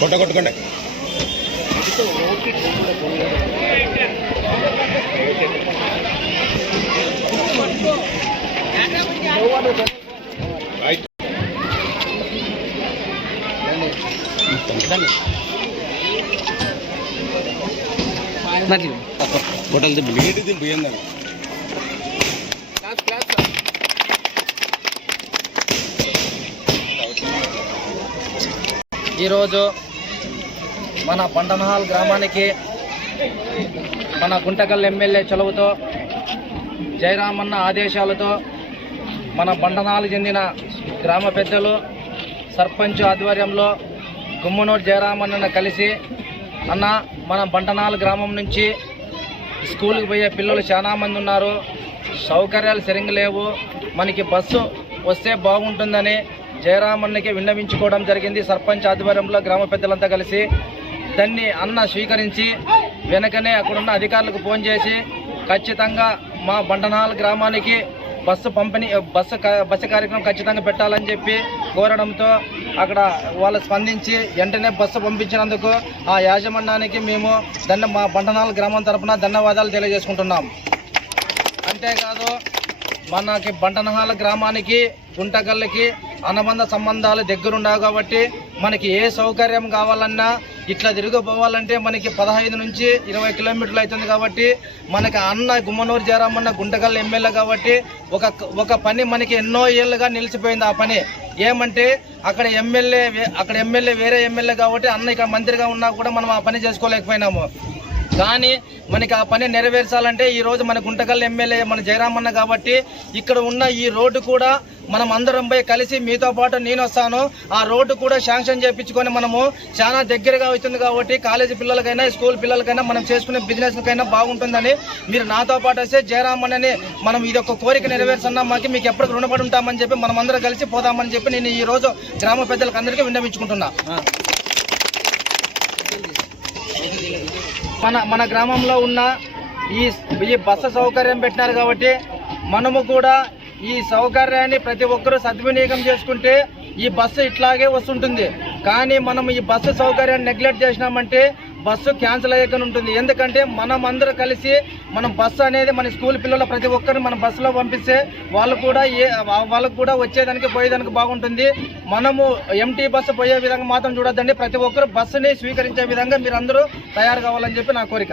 కొట్టుకోండి. హోటల్ నీటి దింపు ఈరోజు మన బండనహాల్ గ్రామానికి మన గుంటకల్ ఎమ్మెల్యే చొలవుతో జయరామన్న ఆదేశాలతో మన బండనహాల్ చెందిన గ్రామ పెద్దలు సర్పంచ్ ఆధ్వర్యంలో గుమ్మనూరు జయరామన్నను కలిసి అన్న మన బండనహాల్ గ్రామం నుంచి స్కూల్కి పోయే పిల్లలు చాలా మంది ఉన్నారు, సౌకర్యాలు సరిగ్గా లేవు, మనకి బస్సు వస్తే బాగుంటుందని జయరామన్నకి విన్నవించుకోవడం జరిగింది. సర్పంచ్ ఆధ్వర్యంలో గ్రామ పెద్దలంతా కలిసి దాన్ని అన్న స్వీకరించి వెనకనే అక్కడున్న అధికారులకు ఫోన్ చేసి ఖచ్చితంగా మా బండనహాల్ గ్రామానికి బస్సు కార్యక్రమం ఖచ్చితంగా పెట్టాలని చెప్పి కోరడంతో అక్కడ వాళ్ళు స్పందించి వెంటనే బస్సు పంపించినందుకు ఆ యాజమాన్యానికి మేము మా బండనహాల్ గ్రామం తరఫున ధన్యవాదాలు తెలియజేసుకుంటున్నాం. అంతేకాదు మనకి బండనహాల్ గ్రామానికి గుంటకల్లికి అనుబంధ సంబంధాలు దగ్గరుండవు కాబట్టి మనకి ఏ సౌకర్యం కావాలన్నా ఇట్లా తిరిగిపోవాలంటే మనకి 15 నుంచి 20 కిలోమీటర్లు అవుతుంది. కాబట్టి మనకి అన్న గుమ్మనూరు జయరామన్న గుంటకల్ ఎమ్మెల్యే కాబట్టి ఒక పని మనకి ఎన్నో ఏళ్ళుగా నిలిచిపోయింది. ఆ పని ఏమంటే అక్కడ ఎమ్మెల్యే వేరే ఎమ్మెల్యే కాబట్టి అన్న ఇక్కడ మంత్రిగా ఉన్నా కూడా మనం ఆ పని చేసుకోలేకపోయినాము. కానీ మనకి ఆ పని నెరవేర్చాలంటే ఈరోజు మన గుంటకల్ ఎమ్మెల్యే మన జయరామన్న కాబట్టి ఇక్కడ ఉన్న ఈ రోడ్డు కూడా మనం అందరం పోయి కలిసి మీతో పాటు నేను వస్తాను, ఆ రోడ్డు కూడా శాంక్షన్ చేయించుకొని మనము చాలా దగ్గరగా అవుతుంది కాబట్టి కాలేజీ పిల్లలకైనా స్కూల్ పిల్లలకైనా మనం చేసుకునే బిజినెస్కైనా బాగుంటుందని మీరు నాతో పాటు వస్తే జయరామన్నని మనం ఇది ఒక కోరిక నెరవేర్చన్నా మీకు ఎప్పటికి రుణపడి ఉంటామని చెప్పి మనం అందరం కలిసి పోదామని చెప్పి నేను ఈరోజు గ్రామ పెద్దలకు అందరికీ విన్నవించుకుంటున్నా. మన గ్రామంలో ఉన్న ఈ బస్సు సౌకర్యం పెట్టినారు కాబట్టి మనము కూడా ఈ సౌకర్యాన్ని ప్రతి ఒక్కరూ సద్వినియోగం చేసుకుంటే ఈ బస్సు ఇట్లాగే వస్తుంటుంది. కానీ మనం ఈ బస్సు సౌకర్యాన్ని నెగ్లెక్ట్ చేసినామంటే బస్సు క్యాన్సిల్ అయ్యేకని ఉంటుంది. ఎందుకంటే మనం అందరూ కలిసి మనం బస్సు అనేది మన స్కూల్ పిల్లల ప్రతి ఒక్కరిని మనం బస్సులో పంపిస్తే వాళ్ళకు కూడా వచ్చేదానికి పోయేదానికి బాగుంటుంది. మనము ఎంటీ బస్సు పోయే విధంగా మాత్రం చూడొద్దండి. ప్రతి ఒక్కరు బస్సుని స్వీకరించే విధంగా మీరు అందరూ తయారు కావాలని చెప్పి నా కోరిక.